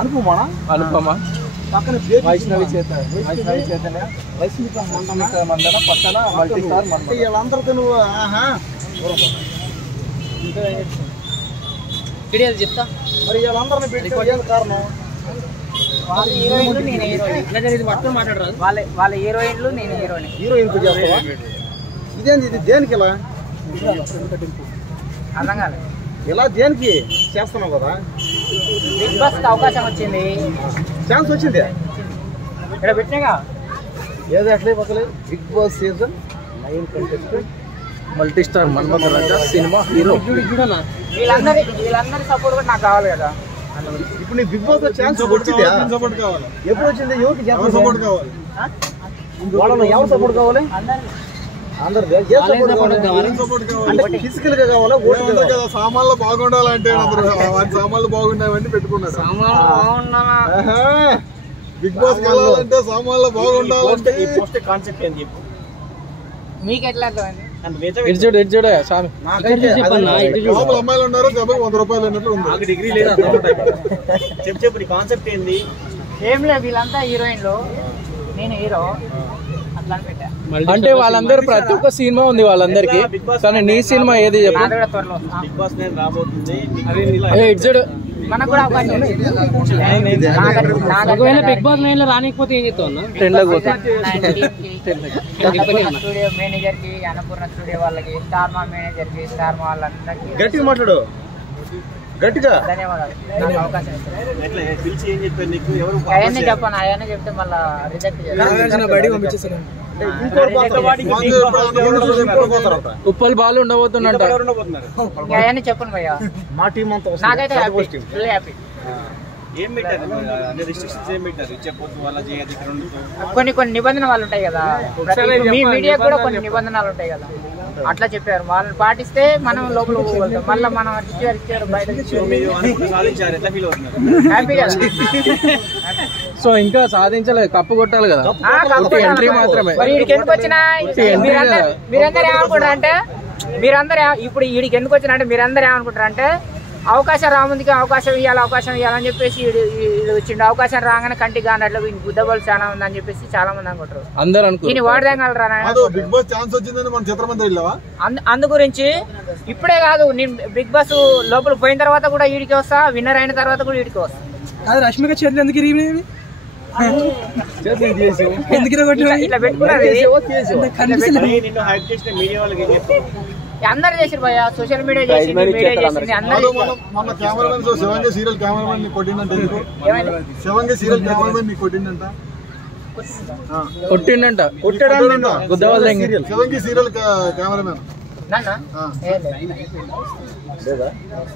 అనుపమ పక్కన వైష్ణవి చైతన్య రష్మిక మందన పక్కన multi star వీళ్ళందరితో నువ్వు చెప్తా మరి వీళ్ళందరిని పెట్టి కారణం వాళ్ళ హీరోయిన్లు నేను హీరోయిన్ చేస్తావా? ఇదేంది ఇది దేనికి ఇలా అర్థం కాలేదు. ఇలా దేనికి చేస్తున్నావు కదా? బిగ్ బాస్ అవకాశం వచ్చింది, ఛాన్స్ వచ్చింది ఇక్కడ పెట్టినాగా. ఏదో ఎట్లా అయిపోతలేదు. Bigg Boss season 9 contestant multi star Manmatha Raja cinema hero. వీళ్ళందరి సపోర్ట్ కూడా నాకు కావాలి కదా. ఇప్పుడు నీ బిగ్ బాస్ లో ఛాన్స్ వచ్చిందా? ఎప్పుడు వచ్చింది? ఎవరికి సపోర్ట్ కావాలి? వాళ్ళని ఎవరు సపోర్ట్ కావాలి? అందరు ఫిజికల్ గా కావాలా? సామాన్లు బాగుండాలంటే సామాన్లు బాగుండాలని పెట్టుకున్నాడు. బిగ్ బాస్ వెళ్ళాలంటే సామాన్లు బాగుండాలంటే కాన్సెప్ట్ ఏం చెప్పు. మీకు ఎట్లా అర్థమైంది? అమ్మాయిలు ఉన్నారు 100 రూపాయలు అన్నట్లు ఉంది. డిగ్రీ లేదు. చెప్పు నీ కాన్సెప్ట్ ఏంది? ఏం లేదు, వీళ్ళంతా హీరోయిన్లు, నేను హీరో, అట్లా అని పెట్టా. అంటే వాళ్ళందరూ ప్రతి ఒక్క సినిమా ఉంది వాళ్ళందరికి, కానీ నీ సినిమా ఏది చెప్పు. త్వరలో బిగ్ బాస్ నేను రాబోతుంది. మనకు కూడా అవకాశం ఉంది. బిగ్ బాస్ లైన్ లో రానికపోతే ఏం చెప్తావు? స్టూడియో మేనేజర్ కి, అన్నపూర్ణ స్టూడియో వాళ్ళకి, స్టార్ మా మేనేజర్ కి, స్టార్ మా వాళ్ళందరికీ గట్టిగా మాట్లాడు, గట్టిగా. ధన్యవాదాలు. అవకాశం పిలిచి ఏం చెప్పారు నీకు? ఎవరు అవన్నీ చెప్పాను, అవన్నీ చెప్తే మళ్ళీ రిజెక్ట్ చేయాలి. ఉప్పల్ బాలు ఉండబోతున్నట్టు అవన్నీ చెప్పను భయ్యా. మా టీం అంతా నాకైతే హ్యాపీ. ఏం పెట్టారు? రిస్ట్రిక్షన్స్ ఏం పెట్టారు? చెప్పొద్దు వాళ్ళ కొన్ని నిబంధనలు వాళ్ళు ఉంటాయి కదా, మీ మీడియా కూడా కొన్ని నిబంధనలు ఉంటాయి కదా, అట్లా చెప్పారు. వాళ్ళని పాటిస్తే మనం లోపల పోగలుగుతాం. మళ్ళీ మనం ఇచ్చారు బయట హ్యాపీ కదా. సో ఇంకా సాధించలేదు, కప్పు కొట్టాలి కదా. ఎంట్రీ మాత్రమే. వీడికి ఎందుకు వచ్చినా మీరందరూ ఏమనుకుంటారు అంటే, ఇప్పుడు వీడికి ఎందుకు వచ్చినా అంటే మీరందరూ ఏమనుకుంటారు అంటే, అవకాశం రాముందుకి అవకాశం ఇవ్వాలని చెప్పేసి వచ్చిండు. అవకాశం రాగానే కంటికి కానట్లు గుద్దబలు చాలా ఉందని చెప్పేసి చాలా మంది అనుకుంటారు. దీన్ని వాడదేగలరా? అందు గురించి ఇప్పుడే కాదు, నేను బిగ్ బాస్ లోపల పోయిన తర్వాత కూడా వీడికి వస్తా, విన్నర్ అయిన తర్వాత కూడా వీడికి వస్తా. రష్మిక చేతులు ఎందుకు ఇట్లా పెట్టుకున్నది అందరు చేసి భయ, సోషల్ మీడియా చేసింది, మీడియా చేసింది, అందరూ. మొన్న కెమెరామెన్ శివంగి సీరియల్ కెమెరామెన్ కొట్టిందంట. శివంగి సీరియల్ కెమెరామెన్ కొట్టిందంట. శివంగి సీరియల్ కెమెరామెన్ నన్ను